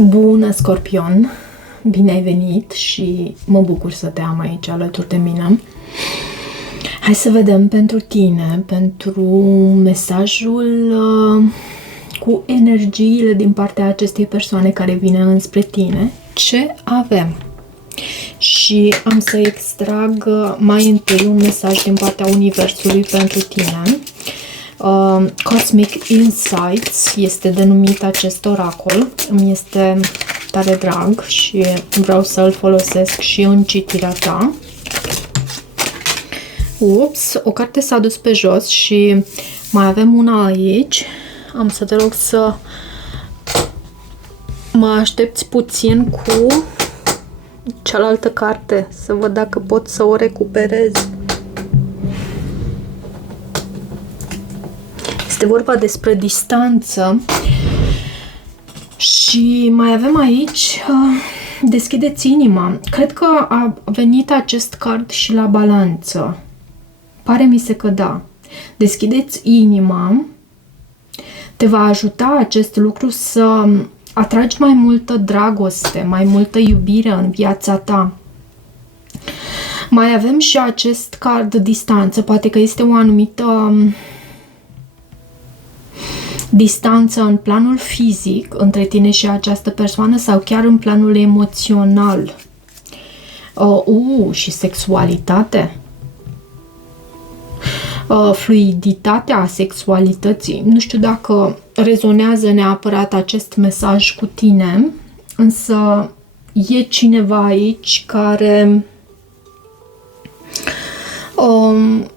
Bună, Scorpion! Bine ai venit și mă bucur să te am aici alături de mine. Hai să vedem pentru tine, pentru mesajul cu energiile din partea acestei persoane care vine înspre tine. Ce avem? Și am să extrag mai întâi un mesaj din partea Universului pentru tine. Cosmic Insights este denumit acest oracol. Îmi este tare drag și vreau să-l folosesc și în citirea ta. Ups, o carte s-a dus pe jos și mai avem una aici. Am să te rog să mă aștepți puțin cu cealaltă carte, să văd dacă pot să o recuperez. Este vorba despre distanță și mai avem aici deschideți inima. Cred că a venit acest card și la balanță. Pare mi se că da. Deschideți inima. Te va ajuta acest lucru să atragi mai multă dragoste, mai multă iubire în viața ta. Mai avem și acest card distanță. Poate că este o anumită distanță în planul fizic între tine și această persoană sau chiar în planul emoțional. Și sexualitate. Fluiditatea sexualității. Nu știu dacă rezonează neapărat acest mesaj cu tine, însă e cineva aici care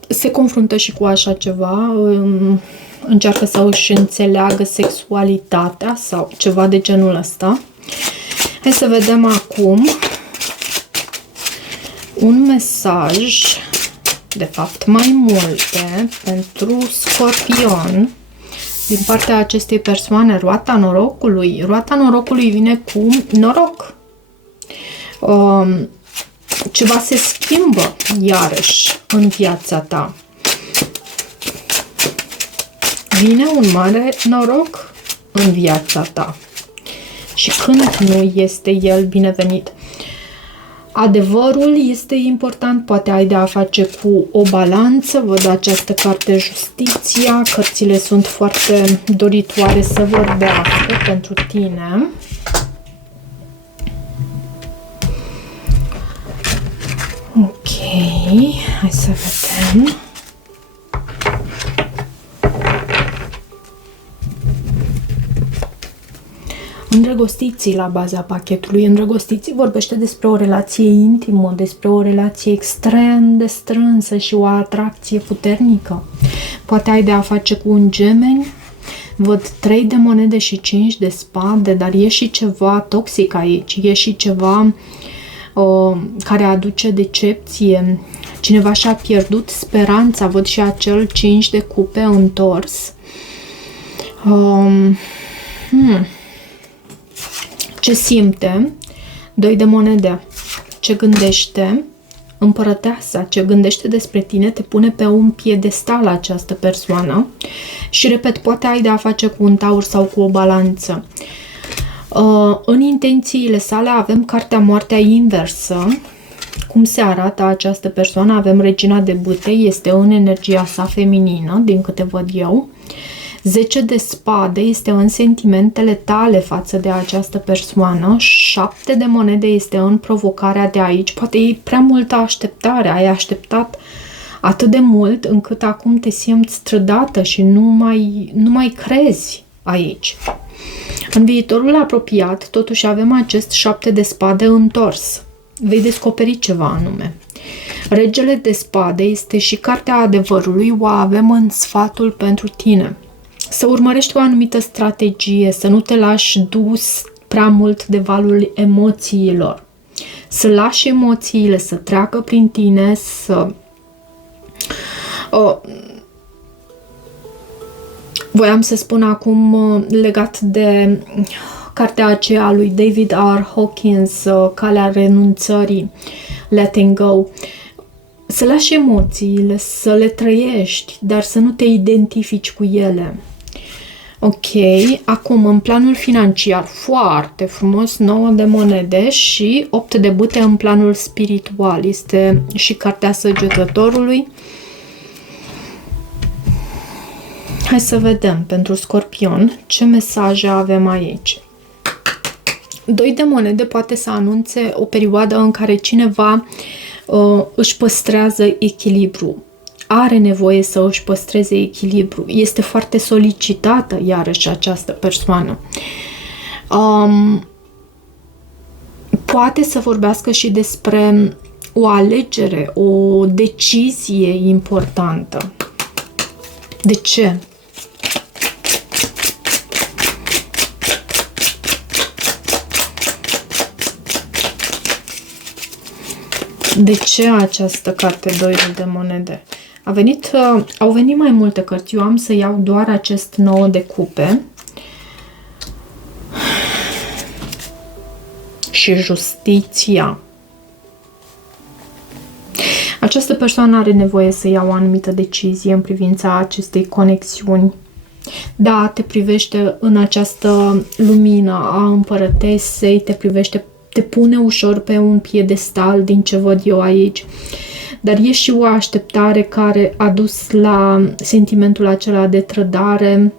se confruntă și cu așa ceva, încearcă să își înțeleagă sexualitatea sau ceva de genul ăsta. Hai să vedem acum un mesaj, de fapt mai multe, pentru Scorpion din partea acestei persoane. Roata norocului. Roata norocului vine cu noroc. Ceva se schimbă iarăși în viața ta. Vine un mare noroc în viața ta. Și când nu este el binevenit? Adevărul este important, poate ai de a face cu o balanță. Văd această carte, Justiția. Cărțile sunt foarte doritoare să vorbească pentru tine. Ok, hai să vedem. Îndrăgostiții la baza pachetului. Îndrăgostiții vorbește despre o relație intimă, despre o relație extrem de strânsă și o atracție puternică. Poate ai de a face cu un gemeni. Văd 3 de monede și 5 de spade, dar e și ceva toxic aici. E și ceva care aduce decepție. Cineva și-a pierdut speranța. Văd și acel 5 de cupe întors. Ce simte? 2 de monede. Ce gândește? Împărăteasa. Ce gândește despre tine te pune pe un piedestal această persoană. Și repet, poate ai de a face cu un taur sau cu o balanță. În intențiile sale avem cartea Moartea inversă. Cum se arată această persoană? Avem Regina de bâte. Este în energia sa feminină, din câte văd eu. 10 de spade este în sentimentele tale față de această persoană. 7 de monede este în provocarea de aici. Poate e prea multă așteptare. Ai așteptat atât de mult încât acum te simți trădată și nu mai crezi aici. În viitorul apropiat, totuși avem acest 7 de spade întors. Vei descoperi ceva anume. Regele de spade este și cartea adevărului. O avem în sfatul pentru tine. Să urmărești o anumită strategie, să nu te lași dus prea mult de valul emoțiilor. Să lași emoțiile să treacă prin tine, să... Voiam să spun acum legat de cartea aceea a lui David R. Hawkins, Calea renunțării, Letting Go. Să lași emoțiile, să le trăiești, dar să nu te identifici cu ele. Ok, acum în planul financiar, foarte frumos, 9 de monede și 8 de bâte în planul spiritual. Este și cartea Săgetătorului. Hai să vedem pentru Scorpion ce mesaje avem aici. 2 de monede poate să anunțe o perioadă în care cineva își păstrează echilibru. Are nevoie să își păstreze echilibru. Este foarte solicitată iarăși această persoană. Poate să vorbească și despre o alegere, o decizie importantă. De ce? De ce această carte 2 de monede? Au venit mai multe cărți. Eu am să iau doar acest 9 de cupe. Și justiția. Această persoană are nevoie să ia o anumită decizie în privința acestei conexiuni. Da, te privește în această lumină a împărătesei, te privește, te pune ușor pe un piedestal din ce văd eu aici. Dar e și o așteptare care a dus la sentimentul acela de trădare.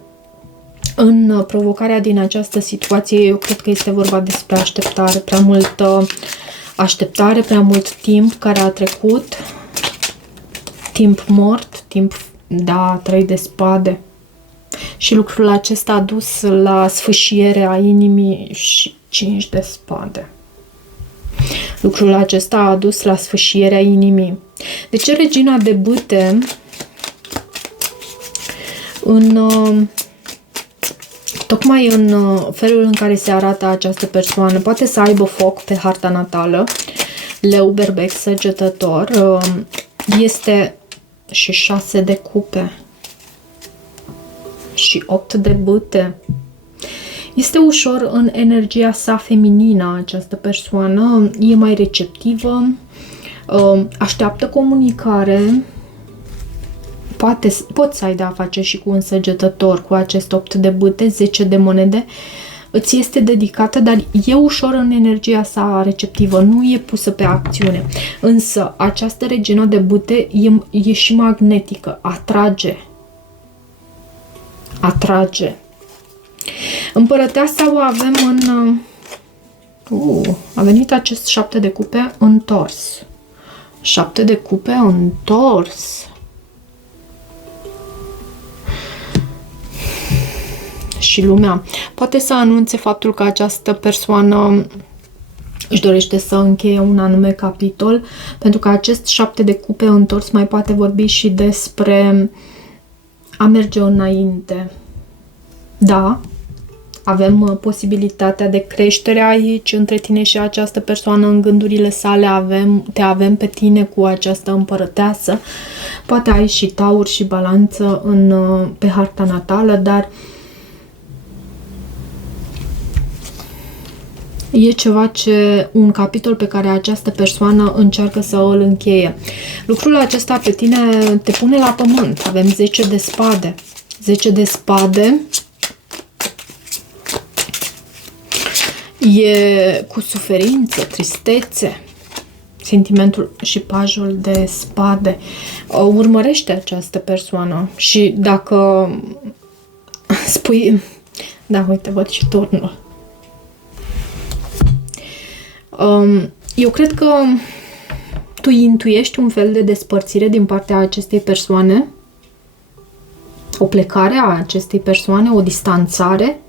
În provocarea din această situație, eu cred că este vorba despre așteptare, prea multă așteptare, prea mult timp care a trecut, timp mort, da, 3 de spade. Și lucrul acesta a dus la sfâșierea inimii și 5 de spade. Lucrul acesta a dus la sfâșierea inimii. De ce regina de bâte tocmai în felul în care se arată această persoană, poate să aibă foc pe harta natală, leu, berbec, săgetător, este și 6 de cupe și 8 de bâte. Este ușor în energia sa feminină această persoană, e mai receptivă, așteaptă comunicare, poți să ai de-a face și cu un săgetător, cu acest 8 de bâte, 10 de monede, îți este dedicată, dar e ușor în energia sa receptivă, nu e pusă pe acțiune. Însă această regină de bâte e și magnetică, atrage. Împărăteasa o avem în... a venit acest 7 de cupe întors. 7 de cupe întors. Și lumea poate să anunțe faptul că această persoană își dorește să încheie un anume capitol, pentru că acest 7 de cupe întors mai poate vorbi și despre a merge înainte. Da, avem posibilitatea de creștere aici între tine și această persoană în gândurile sale, te avem pe tine cu această împărăteasă. Poate ai și taur și balanță pe harta natală, dar e un capitol pe care această persoană încearcă să îl încheie. Lucrul acesta pe tine te pune la pământ. Avem 10 de spade. 10 de spade e cu suferință, tristețe, sentimentul și pajul de spade. Urmărește această persoană și dacă spui... Da, uite, văd și turnul. Eu cred că tu intuiești un fel de despărțire din partea acestei persoane, o plecare a acestei persoane, o distanțare.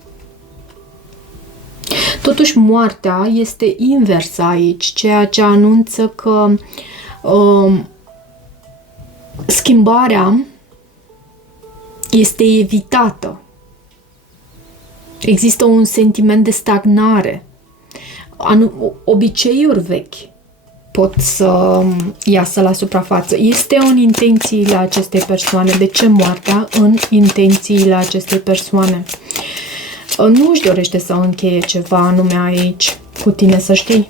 Totuși, moartea este inversă aici, ceea ce anunță că schimbarea este evitată. Există un sentiment de stagnare. Obiceiuri vechi pot să iasă la suprafață. Este în intențiile acestei persoane. De ce moartea? În intențiile acestei persoane. Nu își dorește să încheie ceva anume aici cu tine, să știi.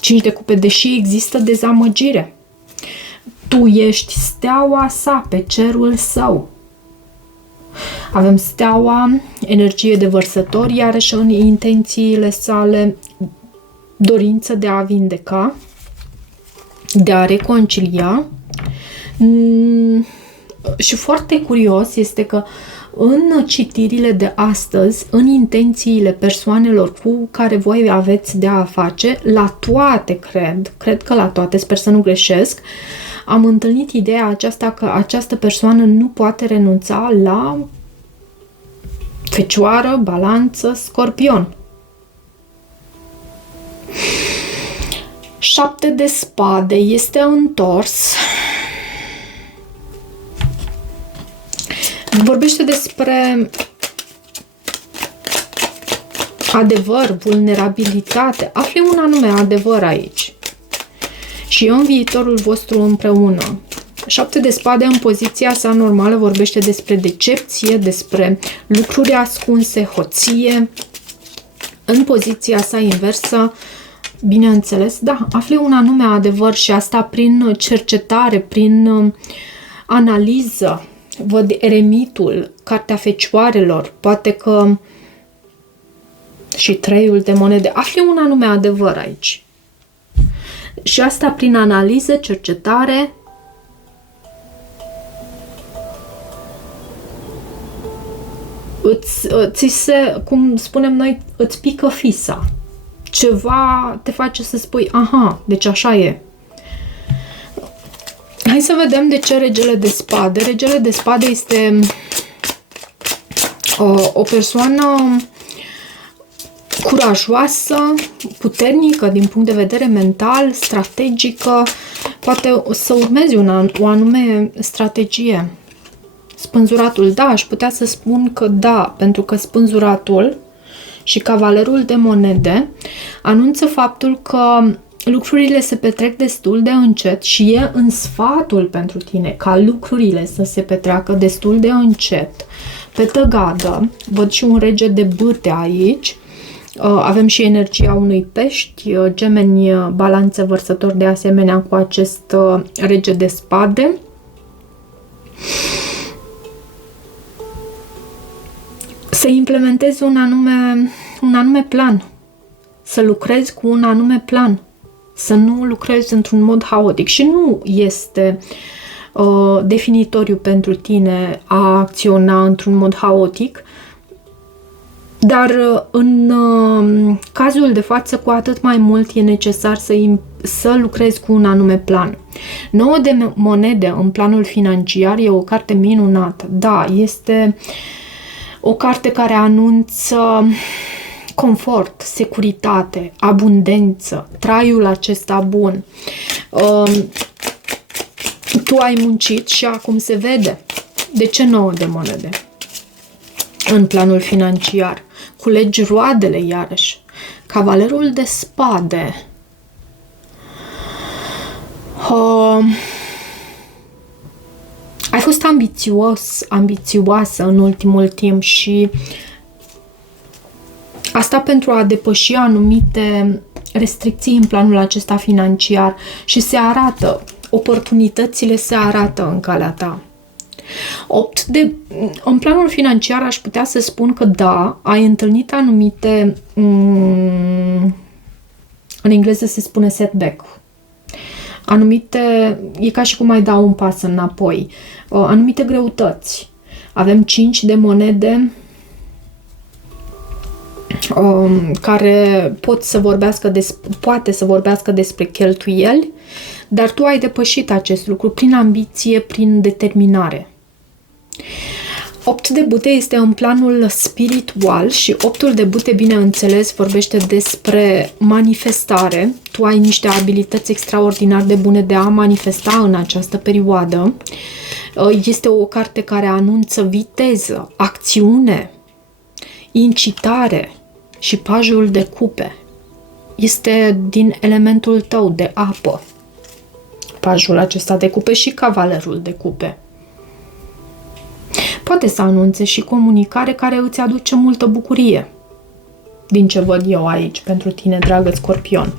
5 de cupe, deși există dezamăgire. Tu ești steaua sa pe cerul său. Avem steaua, energie de vărsător, iarăși în intențiile sale, dorință de a vindeca, de a reconcilia. Și foarte curios este că în citirile de astăzi, în intențiile persoanelor cu care voi aveți de a face, la toate cred că la toate, sper să nu greșesc, am întâlnit ideea aceasta că această persoană nu poate renunța la Fecioară, Balanță, Scorpion. 7 de spade este întors. Vorbește despre adevăr, vulnerabilitate. Afli un anume adevăr aici. Și în viitorul vostru împreună. 7 de spade în poziția sa normală vorbește despre decepție, despre lucruri ascunse, hoție. În poziția sa inversă, bineînțeles, da, afli un anume adevăr și asta prin cercetare, prin analiză. Văd eremitul, cartea Fecioarelor, poate că și 3 de monede. Afli un anume adevăr aici. Și asta prin analiză, cercetare. Ți se, cum spunem noi, îți pică fisa. Ceva te face să spui, aha, deci așa e. Hai să vedem de ce Regele de Spade. Regele de Spade este o persoană curajoasă, puternică din punct de vedere mental, strategică, poate să urmezi o anume strategie. Spânzuratul, da, aș putea să spun că da, pentru că spânzuratul și cavalerul de monede anunță faptul că lucrurile se petrec destul de încet și e în sfatul pentru tine ca lucrurile să se petreacă destul de încet, pe tăgadă. Văd și un rege de bâte aici. Avem și energia unui pești, Gemeni, Balanță, Vărsător, de asemenea cu acest rege de spade. Să implementezi un anume plan. Să lucrezi cu un anume plan. Să nu lucrezi într-un mod haotic. Și nu este definitoriu pentru tine a acționa într-un mod haotic, dar în cazul de față, cu atât mai mult e necesar să lucrezi cu un anume plan. 9 de monede în planul financiar e o carte minunată. Da, este o carte care anunță confort, securitate, abundență, traiul acesta bun. Tu ai muncit și acum se vede. De ce 9 de monede? În planul financiar. Culegi roadele iarăși. Cavalerul de spade. Ai fost ambițioasă în ultimul timp și asta pentru a depăși anumite restricții în planul acesta financiar și se arată, oportunitățile se arată în calea ta. În planul financiar aș putea să spun că da, ai întâlnit anumite, în engleză se spune setback, anumite, e ca și cum ai da un pas înapoi, anumite greutăți. Avem 5 de monede care poate să vorbească despre cheltuieli, dar tu ai depășit acest lucru prin ambiție, prin determinare. 8 de bâte este în planul spiritual și 8 de bâte, bineînțeles, vorbește despre manifestare. Tu ai niște abilități extraordinar de bune de a manifesta în această perioadă. Este o carte care anunță viteză, acțiune, incitare și pajul de cupe. Este din elementul tău de apă. Pajul acesta de cupe și cavalerul de cupe. Poate să anunțe și comunicare care îți aduce multă bucurie. Din ce văd eu aici pentru tine, dragă Scorpion.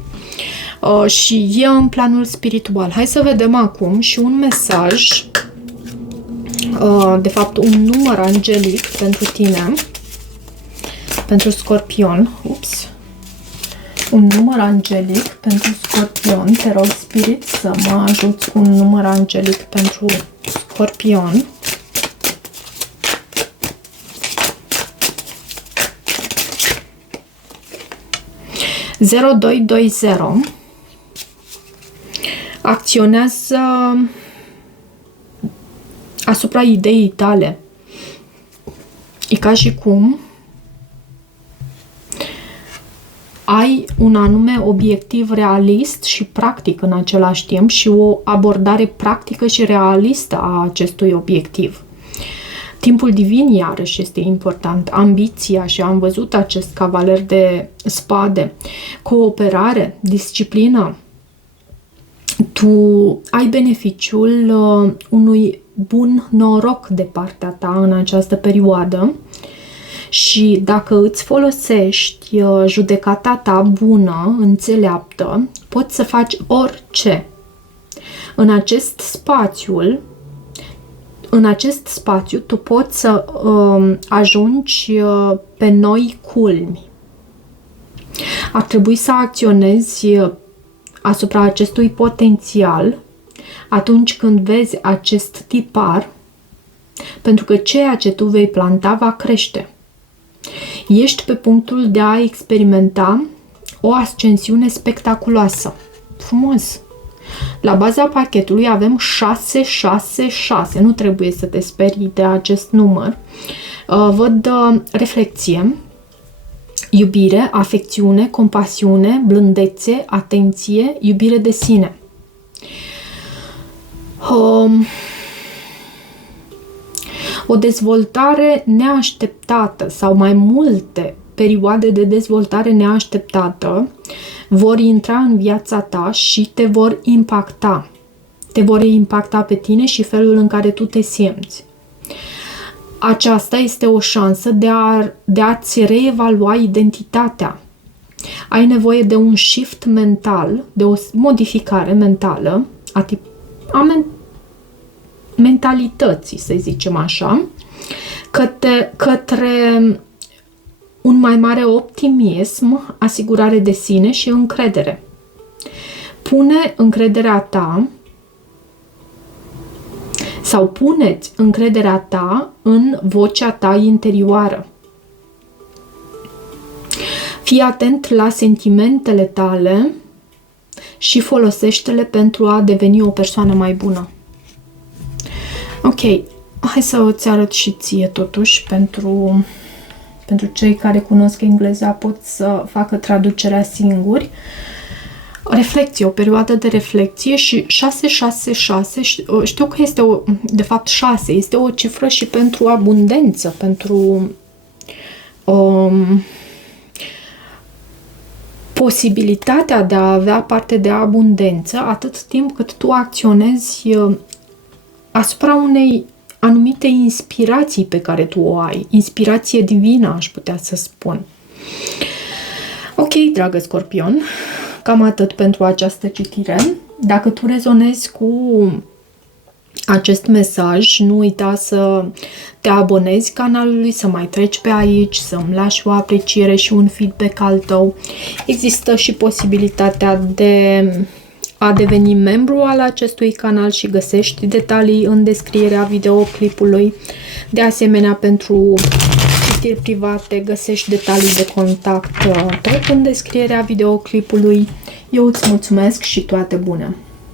Și e în planul spiritual. Hai să vedem acum și un mesaj de fapt, un număr angelic pentru tine, pentru Scorpion. Ups! Un număr angelic pentru Scorpion. Te rog, Spirit, să mă ajuți cu un număr angelic pentru Scorpion. Zero doi doi zero. Acționează asupra ideii tale. E ca și cum ai un anume obiectiv realist și practic în același timp și o abordare practică și realistă a acestui obiectiv. Timpul divin, iarăși, este important. Ambiția, și am văzut acest cavaler de spade. Cooperare, disciplină. Tu ai beneficiul unui bun noroc de partea ta în această perioadă și dacă îți folosești judecata ta bună, înțeleaptă, poți să faci orice. În acest spațiu tu poți să ajungi pe noi culmi. Ar trebui să acționezi asupra acestui potențial atunci când vezi acest tipar, pentru că ceea ce tu vei planta va crește. Ești pe punctul de a experimenta o ascensiune spectaculoasă. Frumos! La baza pachetului avem 666. Nu trebuie să te sperii de acest număr. Văd reflecție, iubire, afecțiune, compasiune, blândețe, atenție, iubire de sine. O dezvoltare neașteptată sau mai multe perioade de dezvoltare neașteptată vor intra în viața ta și te vor impacta. Te vor impacta pe tine și felul în care tu te simți. Aceasta este o șansă de a-ți reevalua identitatea. Ai nevoie de un shift mental, de o modificare mentală a mentalității, să zicem așa, către un mai mare optimism, asigurare de sine și încredere. Pune încrederea ta sau puneți încrederea ta în vocea ta interioară. Fii atent la sentimentele tale și folosește-le pentru a deveni o persoană mai bună. Ok, hai să îți arăt și ție totuși, pentru cei care cunosc engleza pot să facă traducerea singuri. Reflecție, o perioadă de reflecție și 666, știu că este de fapt 6, este o cifră și pentru abundență, pentru posibilitatea de a avea parte de abundență atât timp cât tu acționezi asupra unei anumite inspirații pe care tu o ai. Inspirație divină, aș putea să spun. Ok, dragă Scorpion, cam atât pentru această citire. Dacă tu rezonezi cu acest mesaj, nu uita să te abonezi canalului, să mai treci pe aici, să-mi lași o apreciere și un feedback al tău. Există și posibilitatea de a deveni membru al acestui canal și găsești detalii în descrierea videoclipului. De asemenea, pentru citiri private găsești detalii de contact tot în descrierea videoclipului. Eu îți mulțumesc și toate bune!